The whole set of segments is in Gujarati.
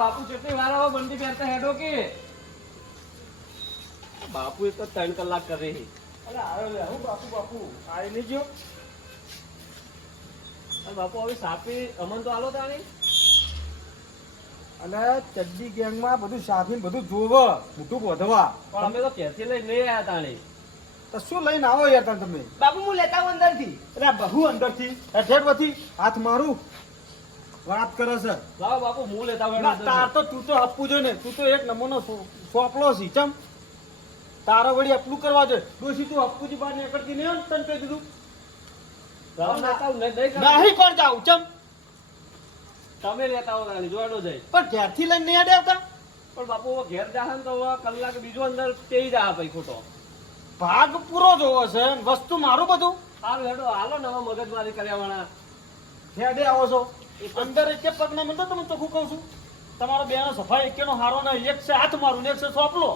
બાપુ કેટલી વાર આવો બંડી પહેરતા હેડો કે બાપુ એક તો 3 કલાક કરે છે. અરે આવ્યો લે હું બાપુ આવી નહીં ગયો. બાપુ હવે સાપી અમન તો આલો તાણી અને ચડ્ડી ગેંગમાં બધું સાફી બધું જોવો મોટું વધવા. પણ અમે તો ક્યાંથી લઈને નહીં આવ્યા તાણી. તો શું લઈને આવો યાર તમે? બાપુ હું લેતા આવું અંદરથી. એટલે બહુ અંદરથી હેઠેઠથી હાથ મારું વાત કરે છે. લાવો બાપુ હું લેતા ના, તાર તો તું તો આપવું જોઈએ ને. તું તો એક નમૂનો સોપલો છે ચમ. તારો વળી આપલું કરવા જોઈએ. ડોશી તું આપુજી બહાર નીકળતી નહીં હોય ને તને કહી દીધું. નહીં પણ જાઉં ચમ. તમે લેતા આવો તાણી જોડો જાય. પણ ઘેરથી લઈને નહીં આડે આવતા. પણ બાપુ હવે ઘેર જાહે ને તો હવે કલાક બીજો અંદર તેઈ જા ભાઈ ખોટો. ભાગ પૂરો જોવો છે ને વસ્તુ મારું બધું. હારું હેડો હાલો ને હવે મગજમારી કર્યા વાળા. હેડે આવો છો અંદર એક પગ ના મને તમે ચોખ્ખું કહું છું. તમારો બેનો સફાઈ એકેનો હારો ને એક છે હાથ મારું ને એક છે સોપલો.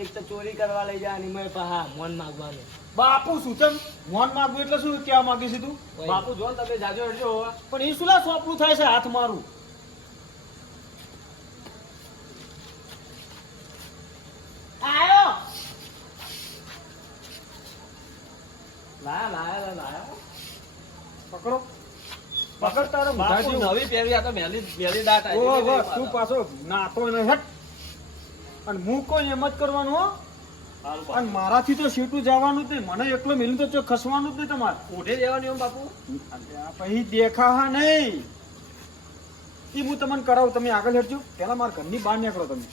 એક તો ચોરી કરવા લઈ જવાની મેં પહા મન માગવાનું. બાપુ શું ચમ મોન માગવું એટલે શું કહેવા માંગી છે તું? બાપુ જો ને તમે જાજો હેડજો હવે. પણ એ શું સોપલું થાય છે હાથ મારું? આયો લાયા પકડો પકડ તારો બાપુ નવી પહેરી આ તો મેલી દાટ આવી. ઓ બસ તું પાછો નાતો ને હટ. અને હું કોઈ એમ જ કરવાનું હો. હારું બાપુ. અને મારાથી તો સીટું જવાનું જ નહીં. મને એકલો મિલું તો ચો ખસવાનું જ નહીં તમારે. ઓઢે જવાની એમ બાપુ. અલ્યા, પછી દેખા હા નહીં એ હું તમને કરાવું. તમે આગળ હેઠજો. પેલા મારા ઘરની બહાર નીકળો તમે.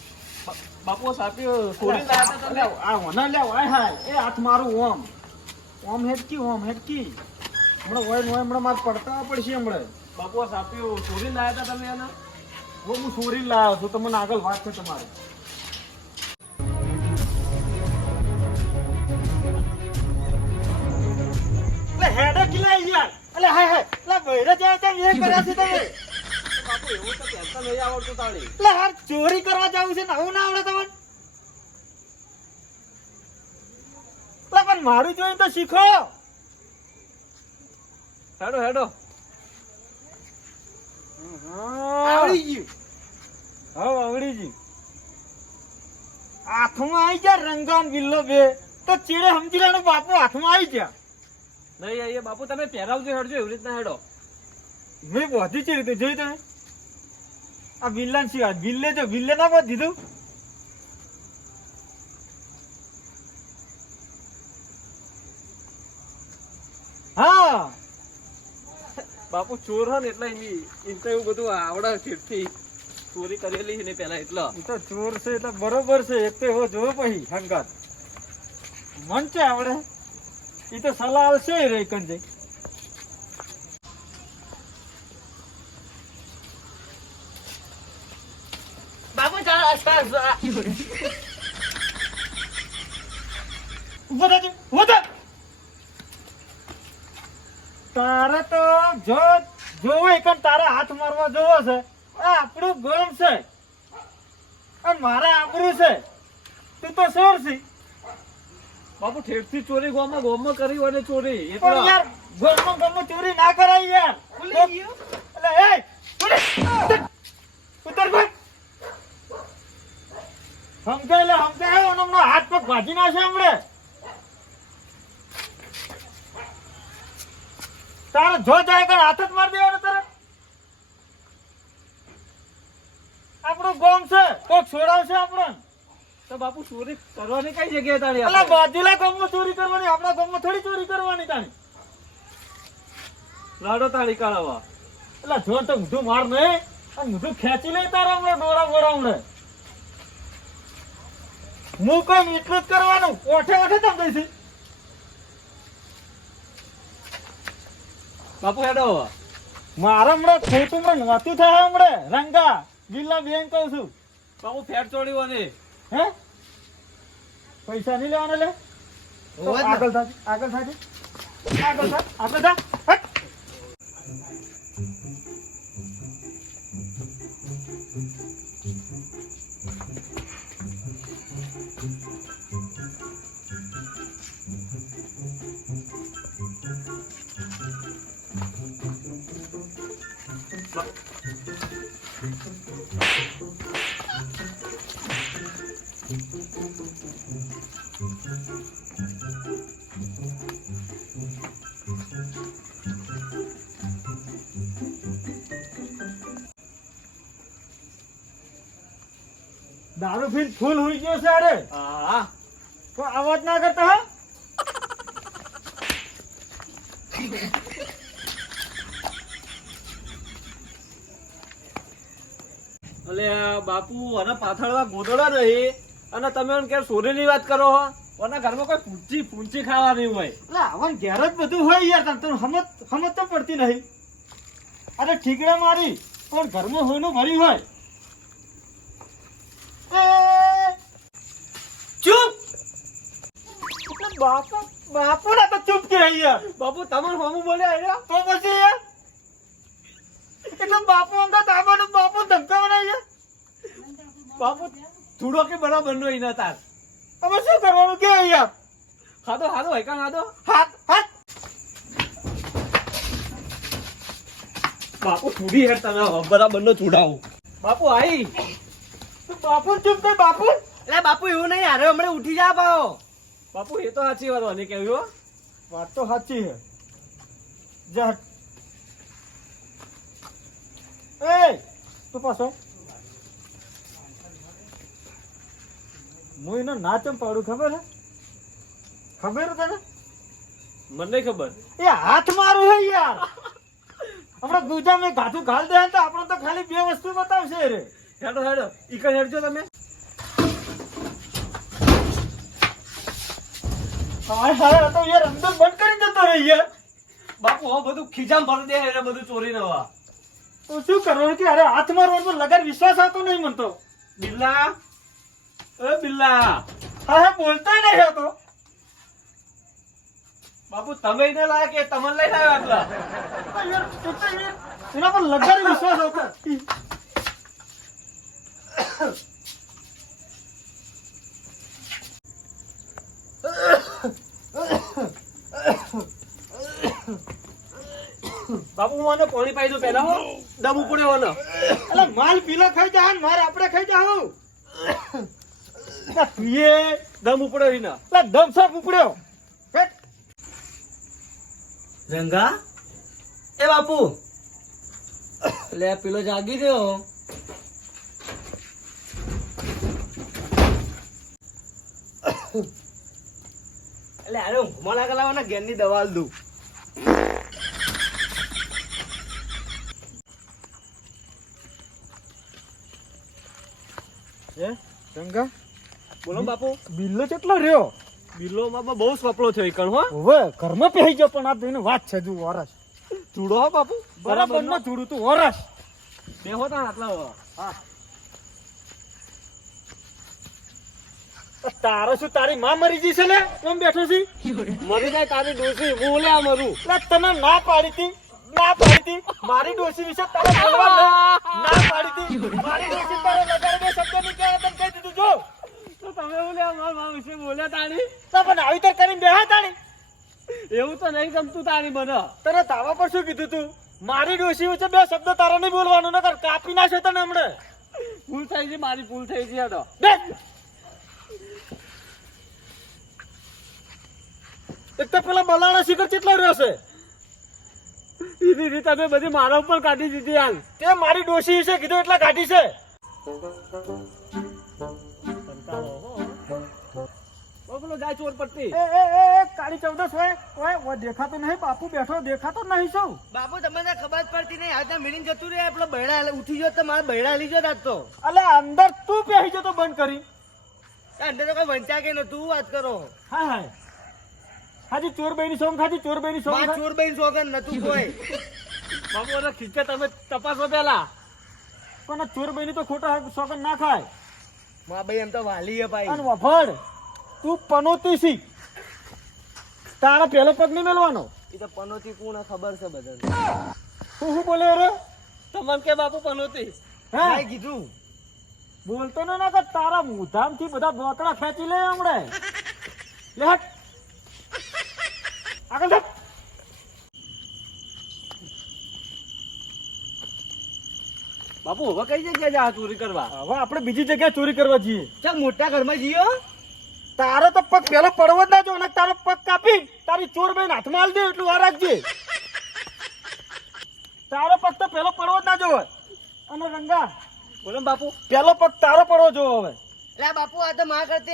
બાપુ સાપી છોડી લાયા હતા તમે. આ હોના લ્યાવ આય હાય એ હાથ મારું ઓમ ઓમ હેડકી હમણાં હોય ને હોય હમણાં મારે પડતા પડશે હમણાં. બાપુ આ સાપી છોડી લાયા હતા તમે એના. હું ચોરી લાવ્યો છું. તમને આગળ વાત છે તમારી. એટલે હેડે કિલાઈ યાર. એટલે હાય હાય એટલે બૈરા જાય છે એ કર્યા છે તમે. બાપુ એવું તો કહેતા નહીં આવડતું તાળી. એટલે હાર ચોરી કરવા જાવું છે ને આવું ના આવડે તમને? એટલે પણ મારું જોઈને તો શીખો. હેડો હેડો. આવડી ગયું. હા આવડી ગયું. હાથમાં આવી ગયા રંગાન વિલ્લો બે તો ચેડે સમજી લેવાનું બાપુ હાથમાં આવી ગયા. નહીં એ બાપુ તમે પહેરાવજો હેડજો એવી રીતના હેડો. મેં બધી છે રીતે જોઈ તમે આ વિલ્લાન સિવાય વિલ્લે ના બધ દીધું. હા બાપુ ચોર હે ને એટલે એમ તો એવું બધું આવડે ચીડથી ચોરી કરેલી છે ને પેલા એટલે. એ તો ચોર છે એટલે બરોબર છે. એક તો એવો જોવો પછી હંગાત મન છે આવડે. એ તો સલાહ છે રે કંજે. બાપુ ઉભો થાજો ઉભો થા. તારે તો જો જોવો એકન તારા હાથ મારવા જોવો છે. આ આપણું ગોમ છે અને મારા આબરૂ છે. તું તો ચોર છે. બાપુ ઠેઠથી ચોરી ગોમાં કરી હોય ને ચોરી પણ એટલે યાર ગોમમાં ચોરી ના કરાય યાર. ભૂલી ગયો. એટલે એ ઉતર ભાઈ સમજાય ઓનો હાથ પગ ભાજી નાખે હમણે. તારે જો જાય કે હાથ જ મારી દેવાનો તારે. આપણું ગોમ છે કોક છોડાવશે આપણને. તો બાપુ ચોરી કરવાની કઈ જગ્યાએ તાળી એટલે આપણે? બાજુલા ગામમાં ચોરી કરવાની આપણા ગામમાં થોડી ચોરી કરવાની તાણી. લાડો તાળી કાઢવા. એટલે જો તો ઊંધું માર નહીં અને ઊંધું ખેંચી લે તારા હમણાં ડોળા બોળા હમણાં. હું કમ એટલું જ કરવાનું. ઓઠે તમે દઈશી. બાપુ હેડો હવે. મારે હમણાં ખોટું નતું થાય હમણાં રંગા બિલ્લા બેન કહું છું. બાપુ ફેટ ચોરી હોય ને. હે પૈસા નહીં લેવાના લે તો આગળ થા આગળ થા હટ. દારૂ પીને ફૂલ હોઈ ગયો છે અરે હા તો અવાજ ના કરતા હા અલે બાપુ અને પાથળવા ગોદડા નહીં અને તમે એમ કે સોરીની વાત કરો હો અને ઘરમાં કોઈ પૂંચી ખાવા નહીં હોય એટલે આવન ઘેર જ બધું હોય યાર તને સમજ તો પડતી નહીં અરે ઠીકડા મારી પણ ઘરમાં હોયનું ભરી હોય ચૂપ એટલે બાપુ ના તો ચૂપ કે યાર બાપુ તમે હોમું બોલ્યા આવ્યા તો પછી યાર એટલે બાપુ અંગા તાબાનું બાપુ ધમકાવના યાર બાપુ થોડો કે બરાબર નો ઈ નતા તમે શું કરવાનું કે યાર ખાધો હૈકા ખાધો હાથ બાપુ થોડી હેડ તમે બરાબર નો છોડાવો બાપુ આઈ બાપુ ચૂપ કર બાપુ એટલે બાપુ એવું નહીં હારે હમણાં ઉઠી જા પાઓ બાપુ એ તો સાચી વાત મને કેવી હો વાત તો સાચી છે જા એ તું પાછો હું એનો ના ચમ પાડું ખબર હે ખબર તને મને નહીં ખબર એ હાથ મારું હે યાર હમણાં ગુજા મેં ગાધું ઘાલ દે તો આપણે તો ખાલી બે વસ્તુ બતાવશે રે હેડો ઈ કઈ હેડજો તમે હા તો યાર અંદર બંધ કરી જતો રે યાર બાપુ હવે બધું ખીજામ ભરી દે એટલે બધું ચોરી નવા તો શું કરવાનું કે અરે હાથ મારવાનો પર લગાર વિશ્વાસ આવતો નહીં મનતો બિલ્લા એ બિલ્લા હા બોલતોય નહીં હતો બાપુ તમે એને લાયા કે તમને લઈને આવ્યા આટલા એના પર લગાર વિશ્વાસ આવતો બાપુ મને પાણી પાઈ દો પેલા હો દમ ઉપડે હોને એટલે માલ પીલો ખાઈ જા ને મારે આપણે ખાઈ જાવ પીએ દમ ઉપડે રીના એટલે દમ સાપ ઉપડ્યો રંગા એ બાપુ લે પેલો જાગી રહ્યો એટલે અરે ઊંઘમાં લાગેલા ઘેરની દવા આલ દઉં ગંગા બોલો બાપુ બિલ્લો કેટલો રહ્યો બિલ્લો માં બહુ સ્વપ્નો થયો કણ હો હવે ઘરમાં પહેરી ગયો પણ આ તેની વાત છે જુ વરસ ચૂડો હો બાપુ બરાબર ન જોડું તું વરસ બે હોતા આટલા હા તારે શું તારી માં મરી જશે ને કેમ બેઠો છી મરી જાય તારી ડોસી હું લે મરું એટલે તને ના પાડી તી મારી ડોસી વિશે તારે બોલવા ના પાડી તી મારી ડોસી તારે લગાડે બે શબ્દ ની કહે તને કહી દીધું જો તો તમે હું લે મારા વિશે બોલ્યા તાણી તો પણ આવી તો કરીને બેહા તાણી એવું તો નહીં ગમતું તારી મને તને દાવા પર શું કીધું તું મારી ડોસી વિશે બે શબ્દ તારે નહીં બોલવાનું નકર કાપી નાખશે તને હમણે ભૂલ થઈ ગઈ મારી ભૂલ થઈ ગઈ હેડો બેસ એક તો પેલા બલાણા શિખર કેટલો રહ્યો છે દીદી તમે બધી મારા ઉપર કાઢી દીધી હાલ તે મારી ડોસી વિશે કીધું એટલે કાઢી છે બોલો જાય ચોર પટ્ટી એ કાળી 14 હોય દેખાતો નહીં બાપુ બેઠો દેખાતો નહીં શું બાપુ તમને ખબર જ પડતી નહીં આજે મિલિંગ જતું રહે પેલો બૈડા ઉઠી ગયો તો મારા બૈડા લીધો આજ તો અલે અંદર તું બેહી જતો બંધ કરી અંદર તો કઈ વંચા કે તું વાત કરો હા હાજી ચોરબાઈની સોંગ ખાધી ચોરબાઈની સોંગ માં ચોર બહેન સોગન નતું કોઈ બાબુ એને ખીચે તમે તપાસો પેલા પણ આ ચોરબાઈની તો ખોટા સોગન ના ખાય માં ભાઈ એમ તો વાલી હે ભાઈ અને વફાડ તું પનોતી સી તારા પેલો પગ નહીં મેળવાનો એ તો પનોતી કોણ ખબર છે બધાને હું બોલે રે તમને કે બાપુ પનોતી હે કાંઈ કીધું બોલતો ને ના કે તારા મુધામથી બધા બોતડા ખેંચી લે હમણે લે હટ આગળ જા બાપુ હવે કઈ જગ્યાએ જા ચોરી કરવા હવે આપણે બીજી જગ્યાએ ચોરી કરવા જઈએ ચાલ મોટા ઘરમાં જીઓ તારો તો પગ પેલો પડવો જ ના જો અને તારો પગ કાપી તારી ચોર બેન હાથમાં આલ દે એટલું વાર રાખજે તારો પગ તો પેલો પડવો જ ના જોવે અને રંગા બોલો બાપુ પેલો પગ તારો પડવો જોવો હવે એટલે બાપુ આ તો માં કરતે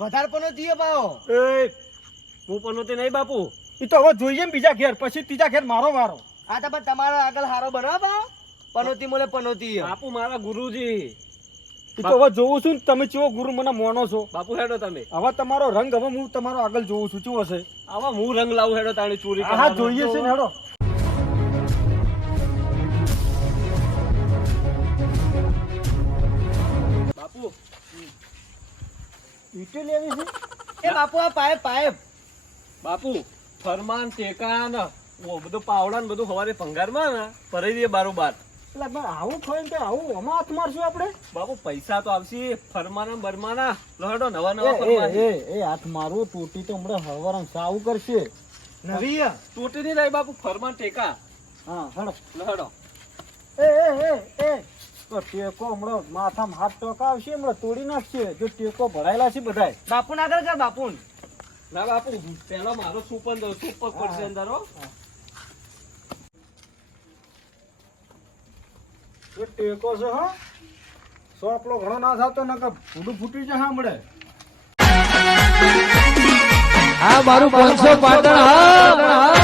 વધારે પણ થયો પાવો. એ હું પનોતી નહીં બાપુ. ઈ તો હવે જોઈએ ને બીજા ઘેર, પછી ત્રીજા ઘેર મારો વારો. આ તો પણ તમારો આગળ હારો બનાવો પાવો. પનોતી મોલે પનોતી હે. બાપુ મારા ગુરુજી. ઈ તો હવે જોઉં છું ને તમે કેવો ગુરુ મને મોનો છો. બાપુ હેડો તમે. હવે તમારો રંગ હવે હું તમારો આગળ જોઉં છું, કેવો છે. આવા હું રંગ લાવું હેડો તાણી ચોરી હા કરવાનો. જોઈએ છે ને હેડો. બાપુ ઈટે લેવી છે. એ બાપુ આ પાઇપ પાઇપ. બાપુ ફરમાન ટેકા ને ઓ બધું પાવડા ને બધું હવારે ભંગારમાં ને ભરાઈ દઈએ બારોબાર. એટલે પણ આવું થાય ને આવું આમાં હાથ મારશું આપણે. બાપુ પૈસા તો આવશે ફરમાના બરમાના. લહડો નવા એ નવા ફરમાન. એ હાથ મારવું તૂટી તો હમણાં હવારમાં સાવું કરશે. નવી હે. તૂટી નહીં રહી બાપુ ફરમાન ટેકા. હા હેડો. લહડો. એ તો ટેકો હમણાં માથામાં હાથ ટોકાવશે, હમણાં તોડી નાખશે. જો ટેકો ભરાયેલા છે બધાય. બાપુ ના આગળ કર બાપુ. ના બાપુ પેલો મારો સુપર દો સુપર પડશે અંદર હો. જો ટેકો છે હા, સોપલો ઘણો ના થતો નકર ફૂડું ફૂટી જાય હમણે. આ મારું 500 પાટણ હા